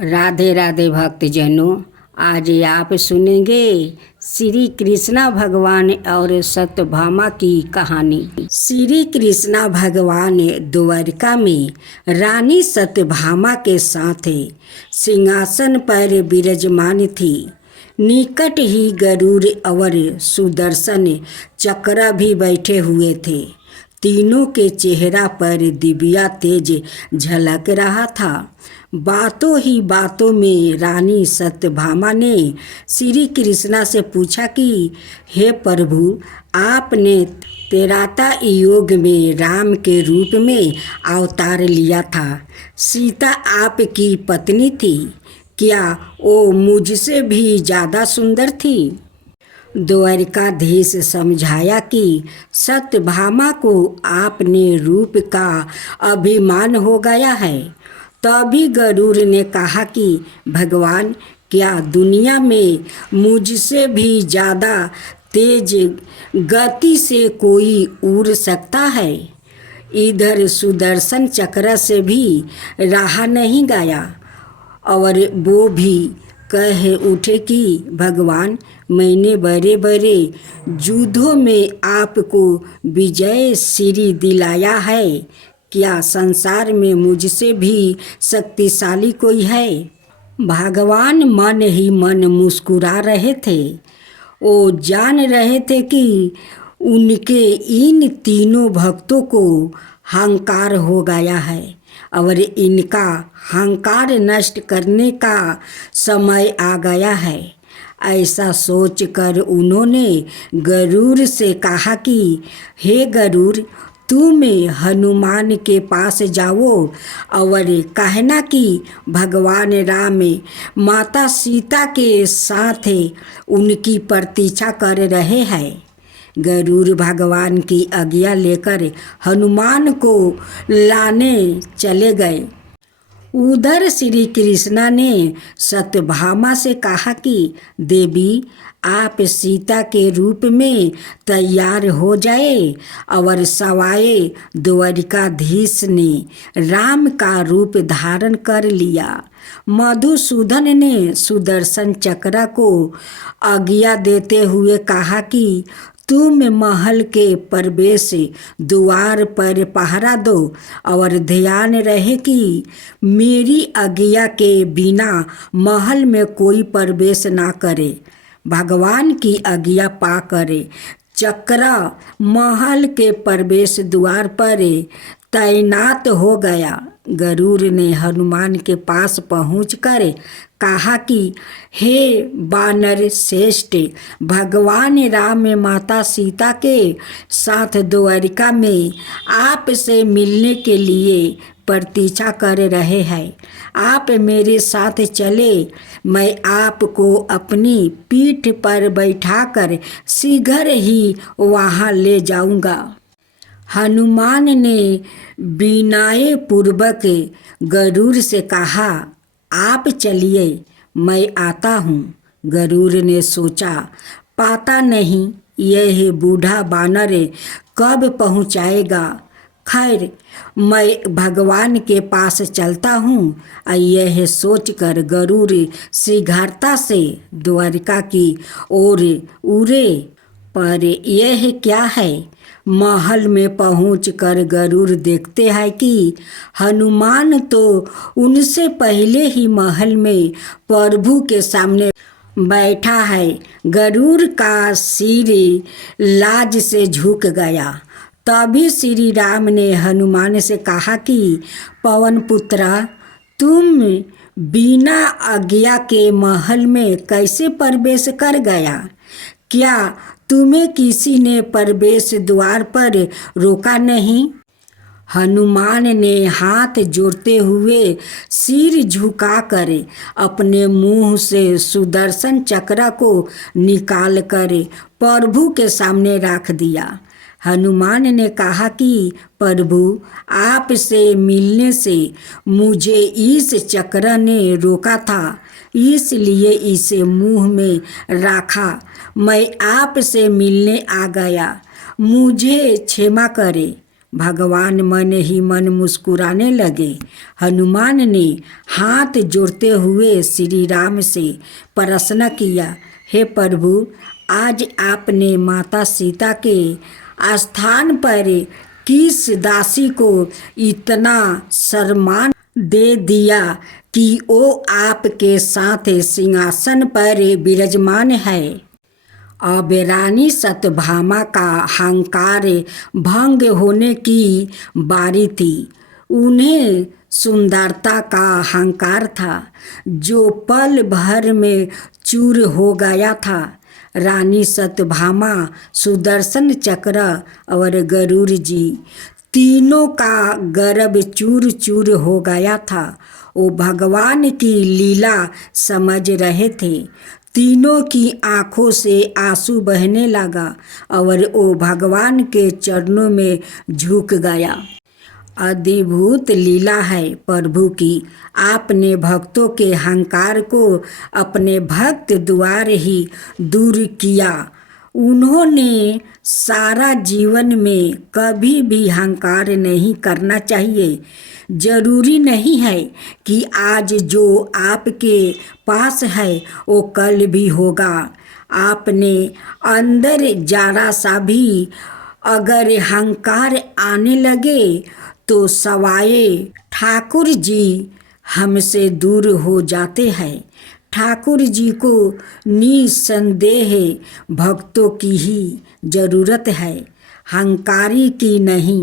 राधे राधे भक्तजनों, आज आप सुनेंगे श्री कृष्णा भगवान और सत्यभामा की कहानी। श्री कृष्णा भगवान द्वारिका में रानी सत्यभामा के साथ सिंहासन पर विराजमान थी। निकट ही गरुड़ और सुदर्शन चक्र भी बैठे हुए थे। तीनों के चेहरा पर दिव्या तेज झलक रहा था। बातों ही बातों में रानी सत्यभामा ने श्री कृष्णा से पूछा कि हे प्रभु, आपने त्रेता युग में राम के रूप में अवतार लिया था। सीता आपकी पत्नी थी, क्या वो मुझसे भी ज़्यादा सुंदर थी? द्वारिकाधीश समझाया कि सत्यभामा को आपने रूप का अभिमान हो गया है। तभी गरुड़ ने कहा कि भगवान, क्या दुनिया में मुझसे भी ज़्यादा तेज गति से कोई उड़ सकता है? इधर सुदर्शन चक्र से भी रहा नहीं गया और वो भी कह उठे कि भगवान, मैंने बड़े बड़े युद्धों में आपको विजय श्री दिलाया है। क्या संसार में मुझसे भी शक्तिशाली कोई है? भगवान मन ही मन मुस्कुरा रहे थे। वो जान रहे थे कि उनके इन तीनों भक्तों को अहंकार हो गया है और इनका अहंकार नष्ट करने का समय आ गया है। ऐसा सोचकर उन्होंने गरुड़ से कहा कि हे गरुड़, तुम हनुमान के पास जाओ और कहना कि भगवान राम माता सीता के साथ उनकी प्रतीक्षा कर रहे हैं। गरुड़ भगवान की आज्ञा लेकर हनुमान को लाने चले गए। उधर श्री कृष्णा ने सत्यभामा से कहा कि देवी, आप सीता के रूप में तैयार हो जाए। और सवाए द्वारिकाधीश ने राम का रूप धारण कर लिया। मधुसूदन ने सुदर्शन चक्र को आज्ञा देते हुए कहा कि तुम महल के प्रवेश द्वार पर पहरा दो और ध्यान रहे कि मेरी आज्ञा के बिना महल में कोई प्रवेश ना करे। भगवान की आज्ञा पाकर चक्र महल के प्रवेश द्वार पर तैनात हो गया। गरुड़ ने हनुमान के पास पहुंचकर कहा कि हे वानर श्रेष्ठ, भगवान राम माता सीता के साथ द्वारिका में आपसे मिलने के लिए प्रतीक्षा कर रहे हैं। आप मेरे साथ चले, मैं आपको अपनी पीठ पर बैठाकर शीघ्र ही वहाँ ले जाऊँगा। हनुमान ने विनय पूर्वक गरुड़ से कहा, आप चलिए, मैं आता हूँ। गरुड़ ने सोचा, पता नहीं यह बूढ़ा बानर कब पहुँचाएगा। खैर, मैं भगवान के पास चलता हूँ। यह सोचकर गरुड़ शीघ्रता से द्वारिका की ओर उड़े। पर यह क्या है? महल में पहुंचकर गरुड़ देखते हैं कि हनुमान तो उनसे पहले ही महल में प्रभु के सामने बैठा है। गरुड़ का सिर लाज से झुक गया। तभी श्री राम ने हनुमान से कहा कि पवन पुत्रा, तुम बिना आज्ञा के महल में कैसे प्रवेश कर गया? क्या तुम्हें किसी ने प्रवेश द्वार पर रोका नहीं? हनुमान ने हाथ जोड़ते हुए सिर झुकाकर अपने मुंह से सुदर्शन चक्र को निकालकर प्रभु के सामने रख दिया। हनुमान ने कहा कि प्रभु, आपसे मिलने से मुझे इस चक्र ने रोका था, इसलिए इसे मुंह में रखा। मैं आपसे मिलने आ गया, मुझे क्षमा करें। भगवान मन ही मन मुस्कुराने लगे। हनुमान ने हाथ जोड़ते हुए श्री राम से प्रश्न किया, हे प्रभु, आज आपने माता सीता के स्थान पर किस दासी को इतना सम्मान दे दिया कि वो आपके साथ सिंहासन पर विराजमान है। अब रानी सत्यभामा का अहंकार भंग होने की बारी थी। उन्हें सुंदरता का अहंकार था जो पल भर में चूर हो गया था। रानी सत्यभामा, सुदर्शन चक्र और गरुड़ जी तीनों का गर्भ चूर चूर हो गया था। वो भगवान की लीला समझ रहे थे। तीनों की आंखों से आंसू बहने लगा और वो भगवान के चरणों में झुक गया। अद्भुत लीला है प्रभु की। आपने भक्तों के अहंकार को अपने भक्त द्वारा ही दूर किया। उन्होंने सारा जीवन में कभी भी अहंकार नहीं करना चाहिए। जरूरी नहीं है कि आज जो आपके पास है वो कल भी होगा। आपने अंदर जरा सा भी अगर अहंकार आने लगे तो सवाए ठाकुर जी हमसे दूर हो जाते हैं। ठाकुर जी को निसंदेह भक्तों की ही जरूरत है, अहंकारी की नहीं।